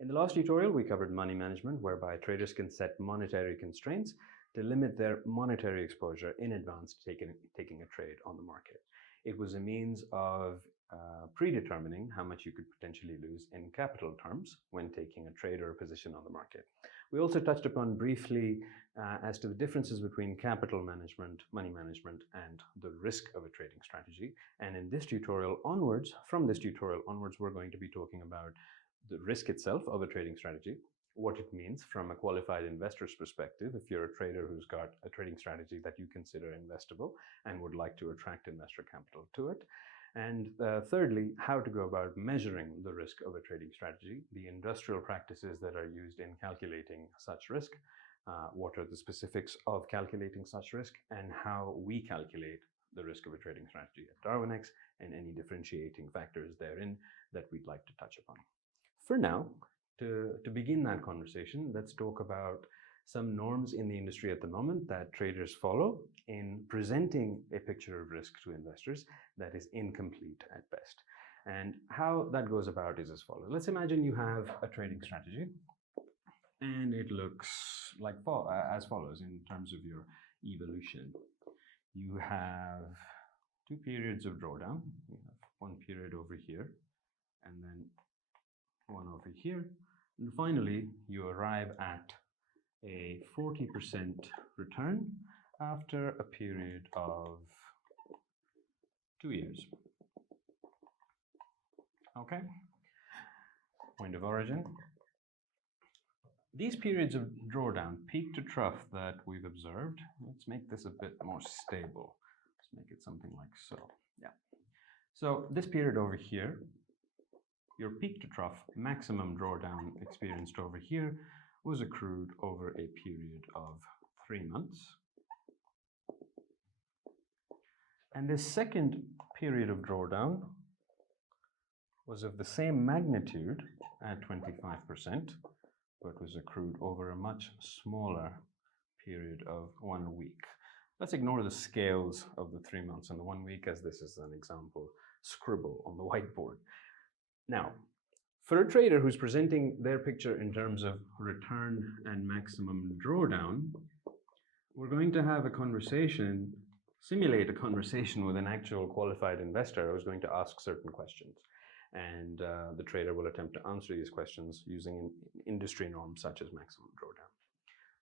In the last tutorial, we covered money management, whereby traders can set monetary constraints to limit their monetary exposure in advance to taking a trade on the market. It was a means of predetermining how much you could potentially lose in capital terms when taking a trade or a position on the market. We also touched upon briefly as to the differences between capital management, money management, and the risk of a trading strategy. And in this tutorial onwards, from this tutorial onwards, we're going to be talking about the risk itself of a trading strategy, what it means from a qualified investor's perspective if you're a trader who's got a trading strategy that you consider investable and would like to attract investor capital to it. And thirdly, how to go about measuring the risk of a trading strategy, the industrial practices that are used in calculating such risk, what are the specifics of calculating such risk, and how we calculate the risk of a trading strategy at Darwinex, and any differentiating factors therein that we'd like to touch upon. For now, to begin that conversation, let's talk about some norms in the industry at the moment that traders follow in presenting a picture of risk to investors that is incomplete at best. And how that goes about is as follows. Let's imagine you have a trading strategy and it looks like as follows in terms of your evolution. You have two periods of drawdown. You have one period over here and then one over here. And finally, you arrive at a 40% return after a period of 2 years. Okay, point of origin. These periods of drawdown, peak to trough that we've observed, let's make this a bit more stable. Let's make it something like so. Yeah. So this period over here, your peak to trough maximum drawdown experienced over here was accrued over a period of 3 months. And this second period of drawdown was of the same magnitude at 25%, but was accrued over a much smaller period of 1 week. Let's ignore the scales of the 3 months and the 1 week, as this is an example scribble on the whiteboard. Now, for a trader who's presenting their picture in terms of return and maximum drawdown, we're going to have a conversation, simulate a conversation with an actual qualified investor who's going to ask certain questions. And the trader will attempt to answer these questions using industry norms such as maximum drawdown.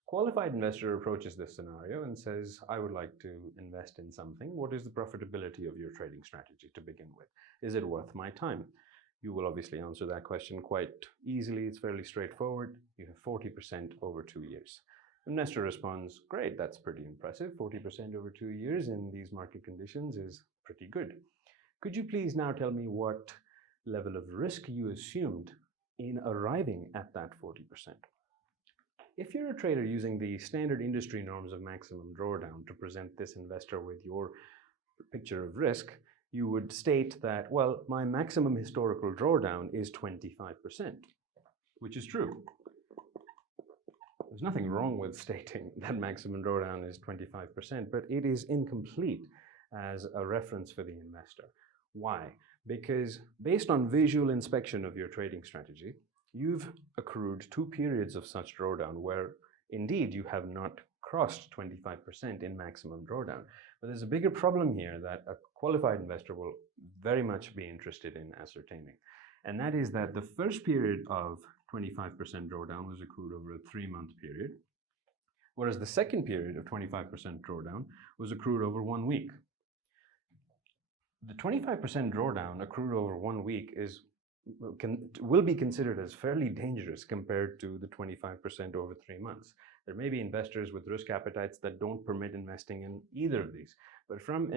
Qualified investor approaches this scenario and says, I would like to invest in something. What is the profitability of your trading strategy to begin with? Is it worth my time? You will obviously answer that question quite easily. It's fairly straightforward. You have 40% over 2 years. Investor responds, great, that's pretty impressive. 40% over 2 years in these market conditions is pretty good. Could you please now tell me what level of risk you assumed in arriving at that 40%? If you're a trader using the standard industry norms of maximum drawdown to present this investor with your picture of risk, you would state that, well, my maximum historical drawdown is 25%, which is true. There's nothing wrong with stating that maximum drawdown is 25%, but it is incomplete as a reference for the investor. Why? Because based on visual inspection of your trading strategy, you've accrued 2 periods of such drawdown where indeed you have not crossed 25% in maximum drawdown. But there's a bigger problem here that a qualified investor will very much be interested in ascertaining. And that is that the first period of 25% drawdown was accrued over a 3-month period, whereas the second period of 25% drawdown was accrued over 1 week. The 25% drawdown accrued over 1 week will be considered as fairly dangerous compared to the 25% over 3 months. There may be investors with risk appetites that don't permit investing in either of these. But from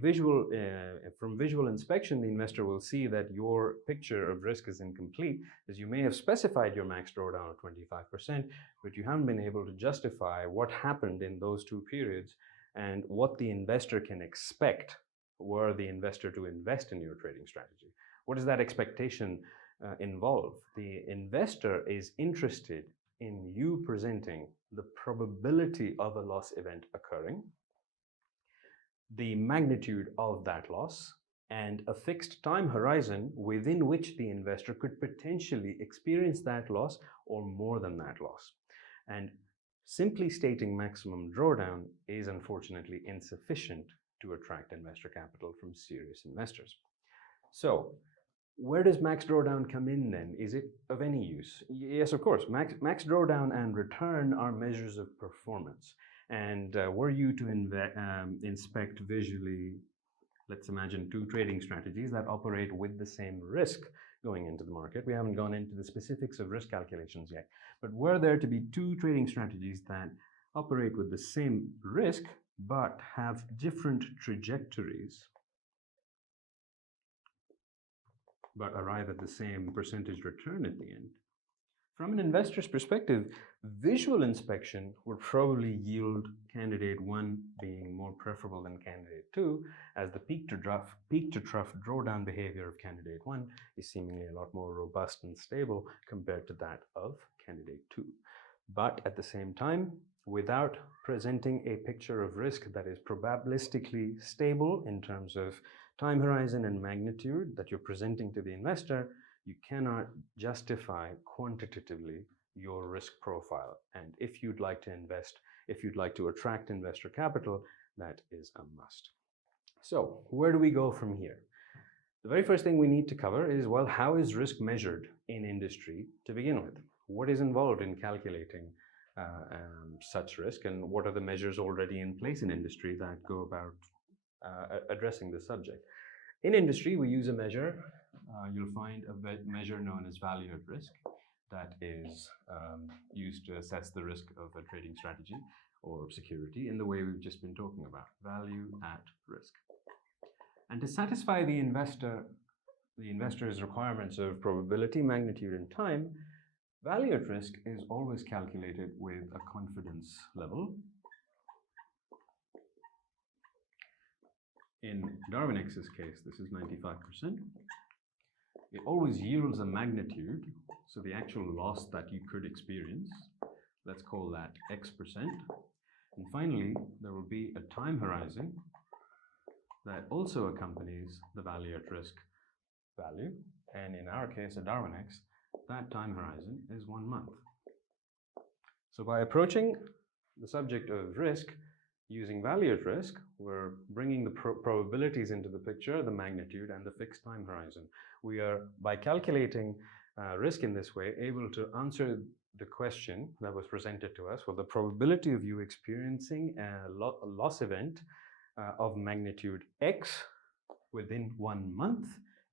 visual inspection, the investor will see that your picture of risk is incomplete, as you may have specified your max drawdown of 25%, but you haven't been able to justify what happened in those 2 periods and what the investor can expect were the investor to invest in your trading strategy. What does that expectation involve? The investor is interested in you presenting the probability of a loss event occurring, the magnitude of that loss, and a fixed time horizon within which the investor could potentially experience that loss or more than that loss. And simply stating maximum drawdown is unfortunately insufficient to attract investor capital from serious investors. So, where does max drawdown come in then? Is it of any use? Yes, of course. Max drawdown and return are measures of performance. And were you to inspect visually, let's imagine two trading strategies that operate with the same risk going into the market. We haven't gone into the specifics of risk calculations yet, but were there to be two trading strategies that operate with the same risk but have different trajectories but arrive at the same percentage return at the end? From an investor's perspective, visual inspection would probably yield candidate 1 being more preferable than candidate 2, as the peak to trough drawdown behavior of candidate 1 is seemingly a lot more robust and stable compared to that of candidate 2. But at the same time, without presenting a picture of risk that is probabilistically stable in terms of time horizon and magnitude that you're presenting to the investor, you cannot justify quantitatively your risk profile. And if you'd like to invest, if you'd like to attract investor capital, that is a must. So where do we go from here? The very first thing we need to cover is, well, how is risk measured in industry to begin with? What is involved in calculating such risk, and what are the measures already in place in industry that go about addressing this subject? In industry, we use a measure. You'll find a measure known as value at risk that is used to assess the risk of a trading strategy or security in the way we've just been talking about, value at risk. And to satisfy the investor's requirements of probability, magnitude, and time, value at risk is always calculated with a confidence level. In Darwinex's case, this is 95%. It always yields a magnitude, so the actual loss that you could experience, let's call that X%. And finally, there will be a time horizon that also accompanies the value at risk value. And in our case at Darwinex, that time horizon is 1 month. So by approaching the subject of risk using value at risk, we're bringing the probabilities into the picture, the magnitude, and the fixed time horizon. We are, by calculating risk in this way, able to answer the question that was presented to us. Well, the probability of you experiencing a loss event of magnitude X within 1 month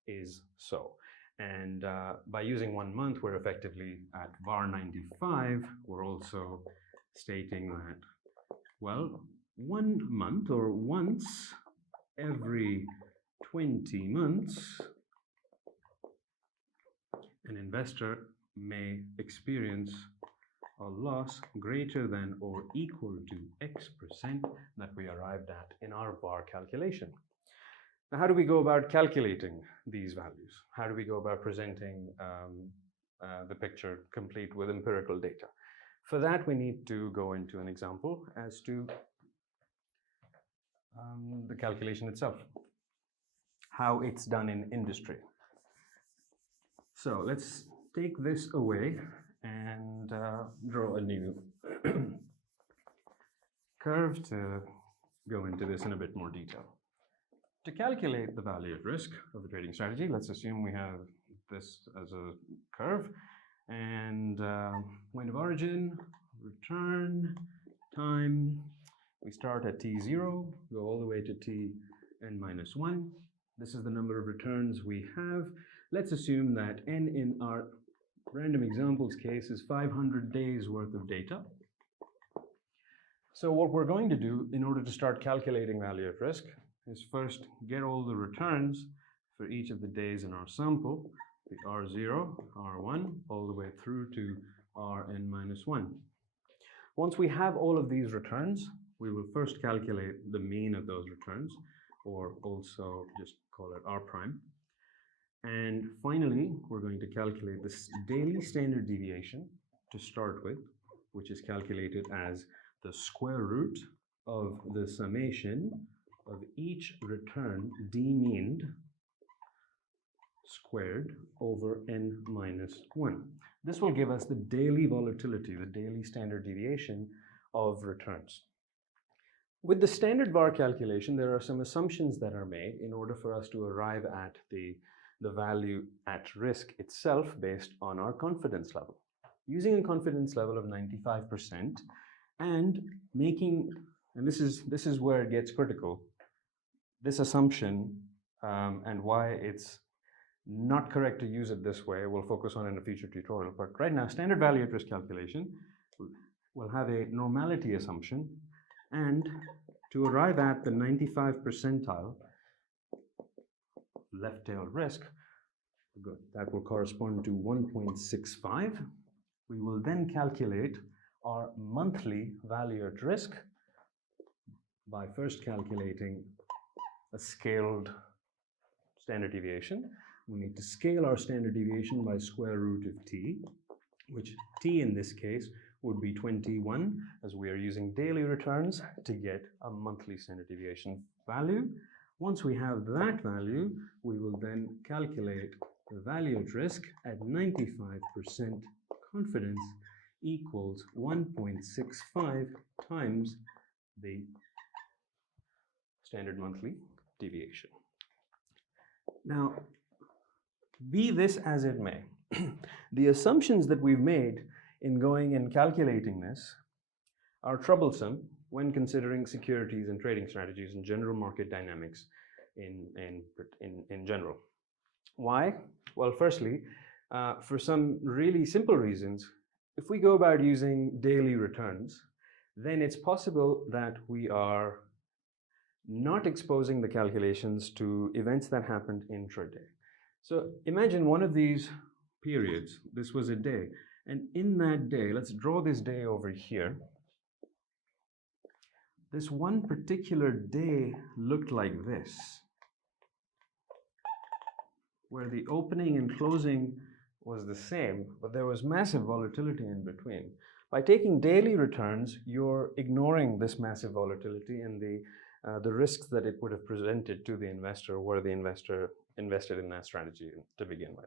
is so. And by using 1 month, we're effectively at bar 95. We're also stating that, well, 1 month or once every 20 months, an investor may experience a loss greater than or equal to X% that we arrived at in our bar calculation. Now, how do we go about calculating these values? How do we go about presenting the picture complete with empirical data? For that, we need to go into an example as to the calculation itself, how it's done in industry. So let's take this away and draw a new curve to go into this in a bit more detail. To calculate the value at risk of a trading strategy, let's assume we have this as a curve, and point of origin, return, time. We start at t0, go all the way to tn-1. This is the number of returns we have. Let's assume that n in our random examples case is 500 days worth of data. So what we're going to do in order to start calculating value at risk is first get all the returns for each of the days in our sample, the R0, R1, all the way through to Rn-1. Once we have all of these returns, we will first calculate the mean of those returns, or also just call it R prime. And finally, we're going to calculate this daily standard deviation to start with, which is calculated as the square root of the summation of each return demeaned squared over n minus 1. This will give us the daily volatility, the daily standard deviation of returns. With the standard VAR calculation, there are some assumptions that are made in order for us to arrive at the value at risk itself based on our confidence level. Using a confidence level of 95% and making, and this is where it gets critical, this assumption and why it's not correct to use it this way, we'll focus on in a future tutorial. But right now, standard value at risk calculation will have a normality assumption, and to arrive at the 95 percentile left tail risk, that will correspond to 1.65. We will then calculate our monthly value at risk by first calculating a scaled standard deviation. We need to scale our standard deviation by square root of t, which t in this case would be 21, as we are using daily returns to get a monthly standard deviation value. Once we have that value, we will then calculate the value at risk at 95% confidence equals 1.65 times the standard monthly deviation. Now, be this as it may, the assumptions that we've made in going and calculating this are troublesome when considering securities and trading strategies and general market dynamics in general. Why? Well, firstly, for some really simple reasons, if we go about using daily returns, then it's possible that we are not exposing the calculations to events that happened intraday. So imagine one of these periods, this was a day, and in that day, let's draw this day over here. This one particular day looked like this, where the opening and closing was the same, but there was massive volatility in between. By taking daily returns, you're ignoring this massive volatility and the risks that it would have presented to the investor were the investor invested in that strategy to begin with.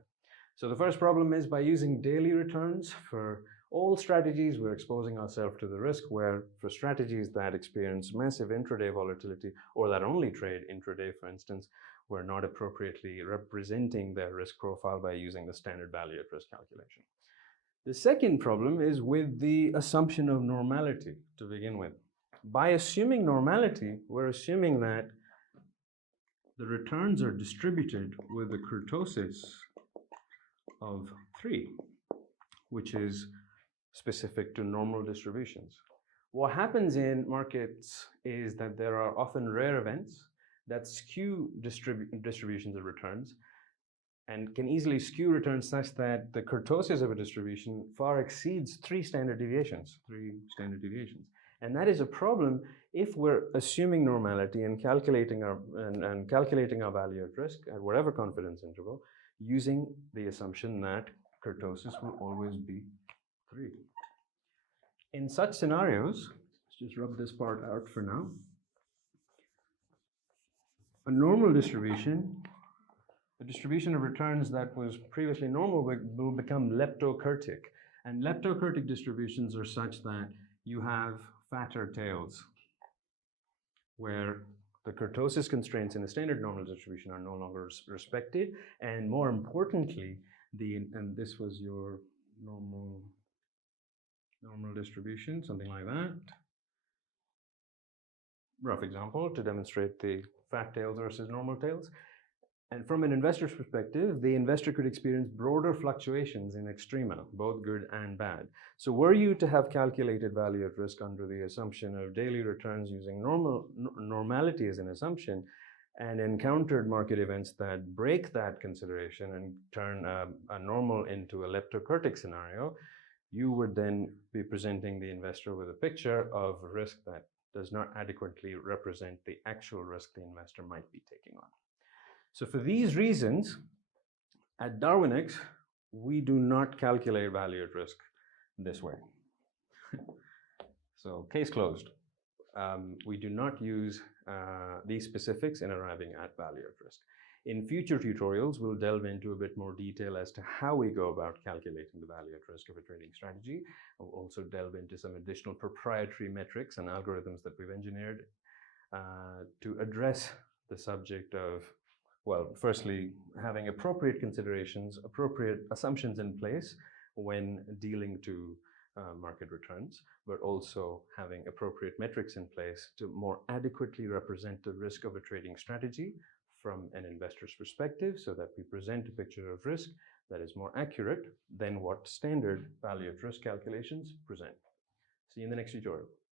So the first problem is, by using daily returns for all strategies, we're exposing ourselves to the risk, where for strategies that experience massive intraday volatility or that only trade intraday, for instance, we're not appropriately representing their risk profile by using the standard value at risk calculation. The second problem is with the assumption of normality to begin with. By assuming normality, we're assuming that the returns are distributed with a kurtosis of 3, which is specific to normal distributions. What happens in markets is that there are often rare events that skew distributions of returns and can easily skew returns such that the kurtosis of a distribution far exceeds 3 standard deviations. And that is a problem if we're assuming normality and calculating our value at risk at whatever confidence interval, using the assumption that kurtosis will always be 3. In such scenarios, let's just rub this part out for now. A normal distribution, a distribution of returns that was previously normal, will become leptokurtic. And leptokurtic distributions are such that you have fatter tails, where the kurtosis constraints in the standard normal distribution are no longer respected, and more importantly, and this was your normal distribution, something like that. Rough example to demonstrate the fat tails versus normal tails. And from an investor's perspective, the investor could experience broader fluctuations in extrema, both good and bad. So were you to have calculated value at risk under the assumption of daily returns using normality as an assumption, and encountered market events that break that consideration and turn a normal into a leptokurtic scenario, you would then be presenting the investor with a picture of risk that does not adequately represent the actual risk the investor might be taking on. So for these reasons, at Darwinex, we do not calculate value at risk this way. So case closed. We do not use these specifics in arriving at value at risk. In future tutorials, we'll delve into a bit more detail as to how we go about calculating the value at risk of a trading strategy. We'll also delve into some additional proprietary metrics and algorithms that we've engineered to address the subject of, well, firstly, having appropriate considerations, appropriate assumptions in place when dealing to market returns, but also having appropriate metrics in place to more adequately represent the risk of a trading strategy from an investor's perspective, so that we present a picture of risk that is more accurate than what standard value at risk calculations present. See you in the next tutorial.